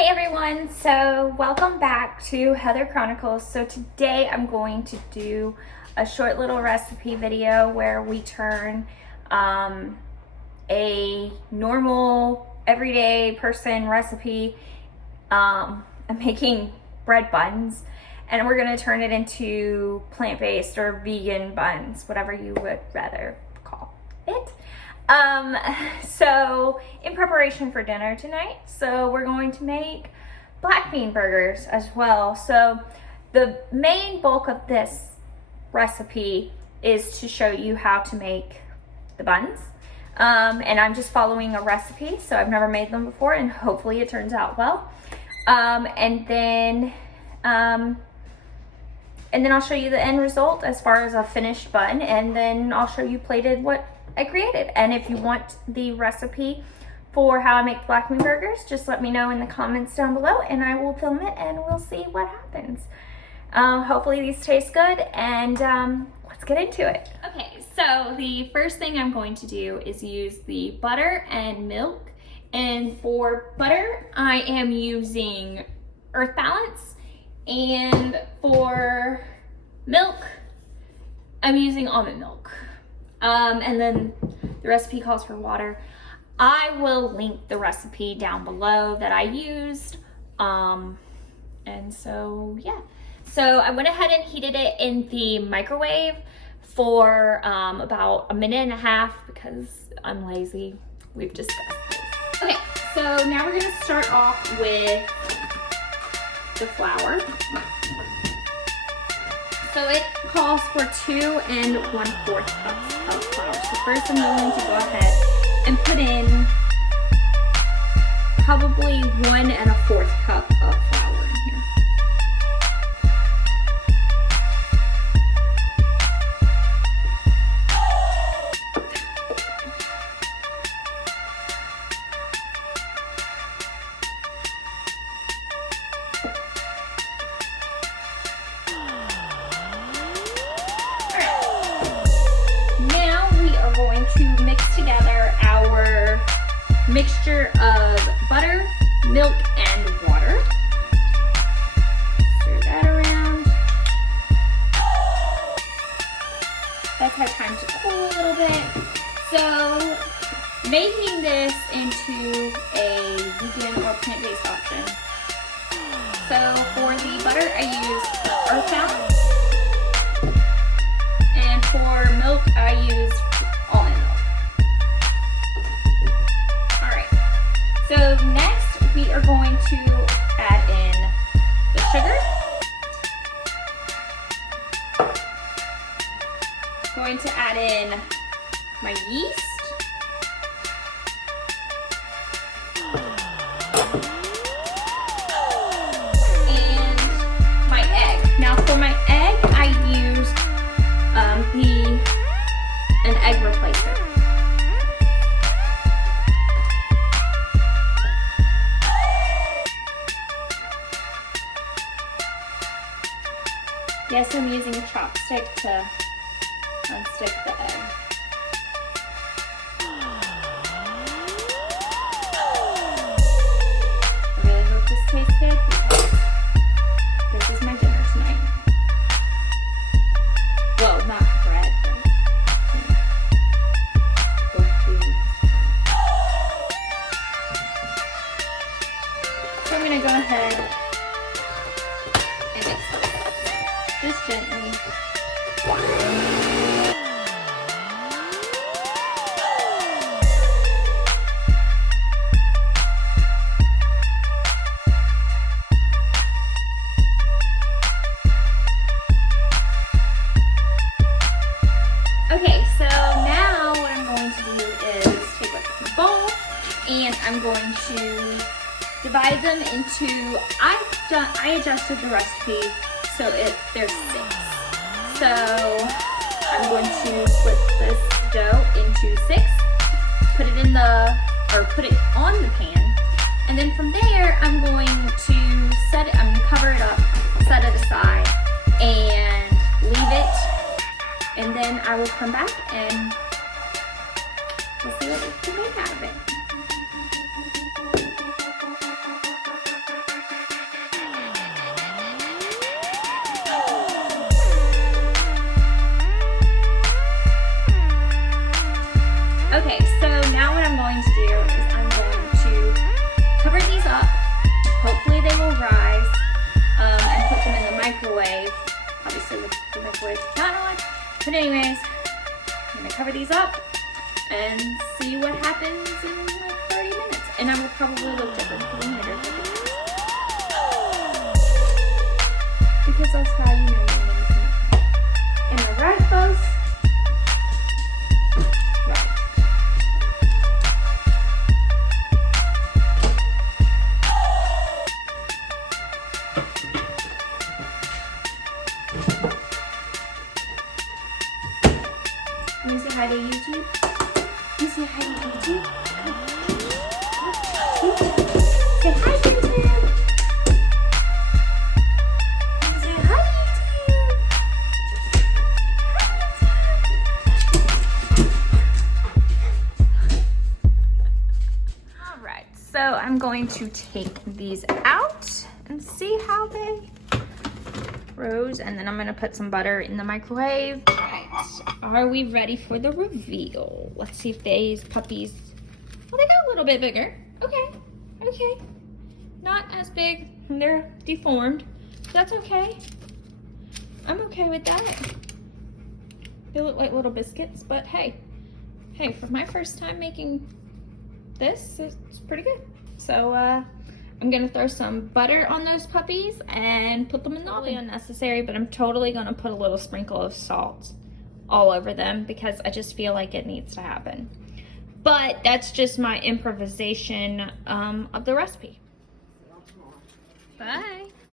Hey everyone, so welcome back to Heather Chronicles. So today I'm going to do a short little recipe video where we turn a normal everyday person recipe. I'm making bread buns and we're going to turn it into plant-based or vegan buns, whatever you would rather call it. So in preparation for dinner tonight, so we're going to make black bean burgers as well. So the main bulk of this recipe is to show you how to make the buns. And I'm just following a recipe, so I've never made them before and hopefully it turns out well. And then I'll show you the end result as far as a finished bun, and then I'll show you plated what I created. And if you want the recipe for how I make black bean burgers, just let me know in the comments down below and I will film it and we'll see what happens. Hopefully these taste good, and let's get into it. Okay, so the first thing I'm going to do is use the butter and milk. And for butter, I am using Earth Balance, and for milk, I'm using almond milk. And then the recipe calls for water. I will link the recipe down below that I used. And so, yeah. So I went ahead and heated it in the microwave for about a minute and a half because I'm lazy. We've discussed this. Okay, so now we're gonna start off with the flour. So it calls for 2 1/4 cups of flour. So first I'm going to go ahead and put in probably 1 1/4 cup of flour in here. Going to mix together our mixture of butter, milk, and water. Stir that around. Let's have time to cool a little bit. So, making this into a vegan or plant-based option. So, for the butter, I used Earth Balance. And for milk, I used almond milk. Alright, so next we are going to add in the sugar. Going to add in my yeast. And my egg. Now for my egg, I used an egg replacer. Yes, I'm using a chopstick to unstick the egg. I really hope this tastes good because this is my dinner tonight. Well, not bread, but so I'm going to go ahead and mix this just gently. Okay, so now what I'm going to do is take a bowl and I'm going to divide them into, I adjusted the recipe so there's 6. So I'm going to split this dough into 6, put it on the pan, and then from there I'm going to I'm going to cover it up, set it aside, and leave it, and then I will come back and we'll see what we can make out of it. But anyways, I'm gonna cover these up and see what happens in like 30 minutes. And I will probably look different later. Because that's how you know you're gonna make. And the right those. Right. Let me say hi to YouTube. Let me say hi to YouTube. Say hi, YouTube. Say hi, YouTube. All right, so I'm going to take these out and see how they rose, and then I'm gonna put some butter in the microwave. All right, are we ready for the reveal? Let's see if these puppies, well, they got a little bit bigger. Okay, okay. Not as big, they're deformed. That's okay. I'm okay with that. They look like little biscuits, but hey, for my first time making this, it's pretty good. So I'm gonna throw some butter on those puppies and put them in the oven. Unnecessary, but I'm totally gonna put a little sprinkle of salt all over them because I just feel like it needs to happen. But that's just my improvisation of the recipe. Bye.